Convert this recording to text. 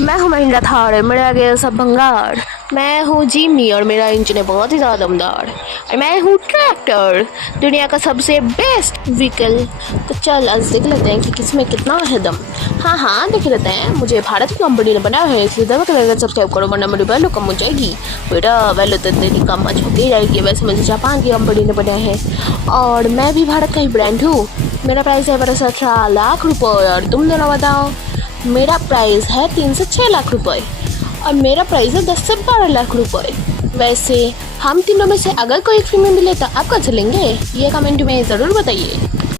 मैं हूँ महिंद्रा थार, मेरा गया सब भंगार। मैं हूँ जिमनी और मेरा इंजन है बहुत ही ज़्यादा दमदार। और मैं हूँ ट्रैक्टर, दुनिया का सबसे बेस्ट व्हीकल। तो चल आज देख लेते हैं कि किसमें कितना है दम। हाँ हाँ देख लेते हैं। मुझे भारत की कंपनी ने बनाया है, इसलिए दबा कर सब्सक्राइब करो वरना मेरी वैल्यू कम हो जाएगी। बेटा वैल्यू तो तेरी कम आज हो ही जाएगी। वैसे मुझे जापान की कंपनी ने बनाया है और मैं भी भारत का ही ब्रांड हूँ। मेरा प्राइस है 17 लाख रुपये और तुम दोनों बताओ। मेरा प्राइस है 3 से 6 लाख रुपए और मेरा प्राइस है 10 से 12 लाख रुपए। वैसे हम तीनों में से अगर कोई फ्री में मिले तो आप कहाँ चलेंगे? ये कमेंट में ज़रूर बताइए।